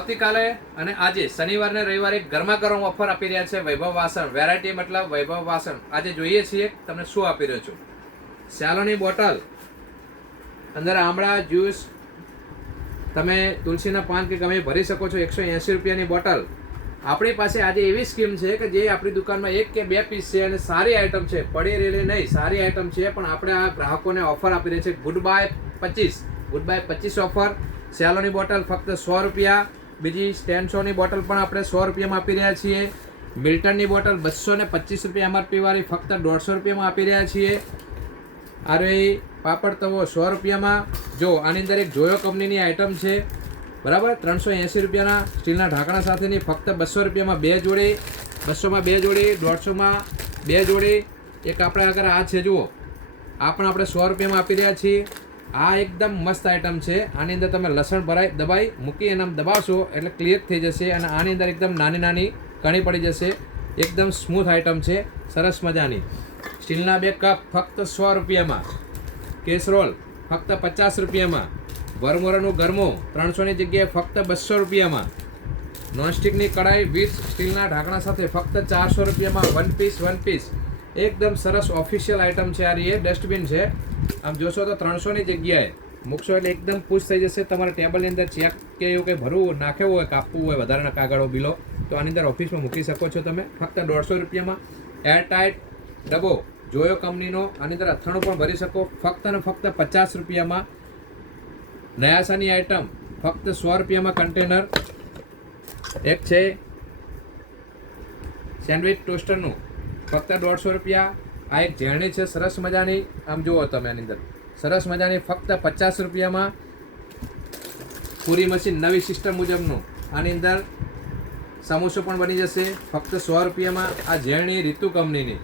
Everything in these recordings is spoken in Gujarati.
આવતીકાલે અને આજે શનિવાર ને રવિવારે ગરમા ગરમ ઓફર આપી રહ્યા છે વૈભવ વાસણ. વેરાયટી મતલબ વૈભવ વાસણ. આજે જોઈએ છીએ તમને શું આપી રહ્યો છું. સ્યાલોની બોટલ, અંદર આમળા જ્યુસ, તમે તુલસીના પાન કે ગમે ભરી શકો છો. 180 રૂપિયાની બોટલ. આપણી પાસે આજે એવી સ્કીમ છે કે જે આપણી દુકાનમાં 1 કે 2 પીસ છે અને સારી આઈટમ છે, પડી રેલી નહીં, સારી આઈટમ છે, પણ આપણે આ ગ્રાહકોને ઓફર આપી રહી છે ગુડ બાય 25 ઓફર. સ્યાલોની બોટલ ફક્ત 100 રૂપિયા. બીજી સ્ટેન્સોની બોટલ પણ આપણે 100 રૂપિયામાં આપી રહ્યા છીએ. મિલ્ટનની બોટલ 225 રૂપિયા MRP વાળી ફક્ત 150 રૂપિયામાં આપી રહ્યા છીએ. અરે પાપડ તવો 100 રૂપિયામાં. જો આની અંદર એક જોયો કંપનીની આઈટમ છે, બરાબર, 380 રૂપિયાના સ્ટીલના ઢાંકણા સાથેની ફક્ત 200 રૂપિયામાં 2 જોડી, 200માં 2 જોડી, 150માં 2 જોડી. એક આપણે આગળ આ છે, જુઓ, આ પણ આપણે 100 રૂપિયામાં આપી રહ્યા છીએ. આ એકદમ મસ્ત આઈટમ છે. આની અંદર તમે લસણ દબાઈ મૂકી એને દબાવશો એટલે ક્લિયર થઈ જશે અને આની અંદર એકદમ નાની નાની કણી પડી જશે. એકદમ સ્મૂથ આઈટમ છે, સરસ મજાની. સ્ટીલના 2 કપ ફક્ત 100 રૂપિયામાં. કેસરોલ ફક્ત 50 રૂપિયામાં. વરમોરાનું ગરમો 300ની જગ્યાએ ફક્ત 200 રૂપિયામાં. નોનસ્ટિકની કડાઈ વિથ સ્ટીલના ઢાંકણા સાથે ફક્ત 400 રૂપિયામાં. વન પીસ એકદમ સરસ ઓફિશિયલ આઈટમ છે. આ રીએ ડસ્ટબિન છે, આમ જોશો તો 300ની જગ્યાએ મૂકશો એટલે એકદમ પુશ થઈ જશે. તમારા ટેબલની અંદર ચેક કે એવું કંઈ ભરવું નાખવું હોય, કાપવું હોય વધારાના કાગળો બિલો, તો આની અંદર ઓફિસમાં મૂકી શકો છો તમે ફક્ત 150 રૂપિયામાં. એરટાઇટ ડબ્બો જોયો કંપનીનો, આની અંદર અથાણું પણ ભરી શકો ફક્ત ને ફક્ત 50 રૂપિયામાં. નયાસાની આઈટમ ફક્ત 100 રૂપિયામાં કન્ટેનર. એક છે સેન્ડવિચ ટોસ્ટરનું ફક્ત 150 રૂપિયા. આ એક ઝેરણી છે સરસ મજાની, આમ જુઓ તમે, આની અંદર સરસ મજાની ફક્ત 50 રૂપિયામાં. પૂરી મશીન નવી સિસ્ટમ મુજબનું, આની અંદર સમોસો પણ બની જશે ફક્ત 100 રૂપિયામાં. આ ઝેરણી રીતુ કંપનીની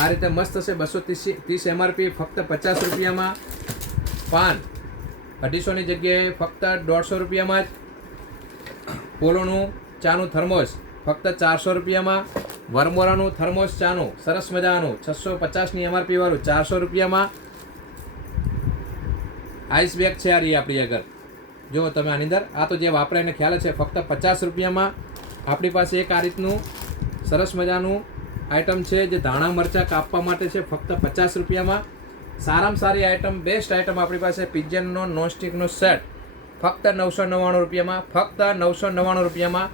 આ રીતે મસ્ત હશે, 230 MRP ફક્ત 50 રૂપિયામાં. પાન 250ની જગ્યાએ ફક્ત 150 રૂપિયામાં જ. પોલોનું ચાનું થર્મોસ ફક્ત 400 રૂપિયામાં. વરમોરાનું થર્મોસ ચાનું સરસ મજાનું 650ની MRP વાળું 400 રૂપિયામાં. આઈસ બેગ છે આ રહી આપણી આગળ, જો તમે આની અંદર, આ તો જે વાપરે એને ખ્યાલ છે, ફક્ત 50 રૂપિયામાં. આપણી પાસે એક આ રીતનું સરસ મજાનું આઈટમ છે જે ધાણા મરચાં કાપવા માટે છે, ફક્ત 50 રૂપિયામાં. સારામાં સારી આઈટમ, બેસ્ટ આઈટમ આપણી પાસે પિજનનો નોનસ્ટિકનો સેટ ફક્ત 999 રૂપિયામાં. ફક્ત 999 રૂપિયામાં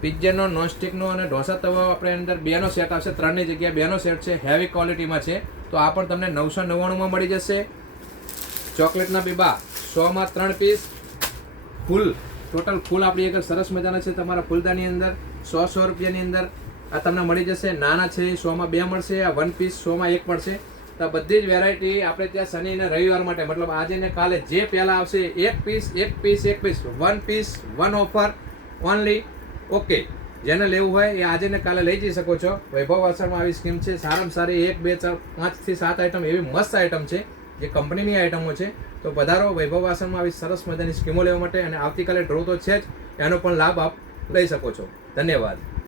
પિજનનો નોનસ્ટિકનો અને ઢોસા તવો આપણે અંદર 2નો સેટ આવશે. 3ની જગ્યાએ 2નો સેટ છે, હેવી ક્વોલિટીમાં છે, તો આ પણ તમને 999માં મળી જશે. ચોકલેટના બીબા 100માં 3 પીસ. ફૂલ, ટોટલ ફૂલ આપણી આગળ સરસ મજાના છે. તમારા ફૂલદાની અંદર 100 રૂપિયાની અંદર આ તમને મળી જશે. નાના છે 100માં 2 મળશે. આ 1 પીસ 100માં 1 મળશે. તો બધી જ વેરાયટી આપણે ત્યાં શનિ અને રવિવાર માટે, મતલબ આજે ને કાલે જે પહેલાં આવશે 1 piece 1 piece 1 offer only. Okay, જેને લેવું હોય એ આજે ને કાલે લઈ જઈ શકો છો. વૈભવ વાસણમાં આવી સ્કીમ છે. સારામાં સારી 1, 2, 4, 5 થી 7 આઈટમ એવી મસ્ત આઈટમ છે જે કંપનીની આઈટમો છે. તો વધારો વૈભવ વાસણમાં આવી સરસ મજાની સ્કીમો લેવા માટે, અને આવતીકાલે ડ્રો તો છે જ, એનો પણ લાભ આપ લઈ શકો છો. ધન્યવાદ.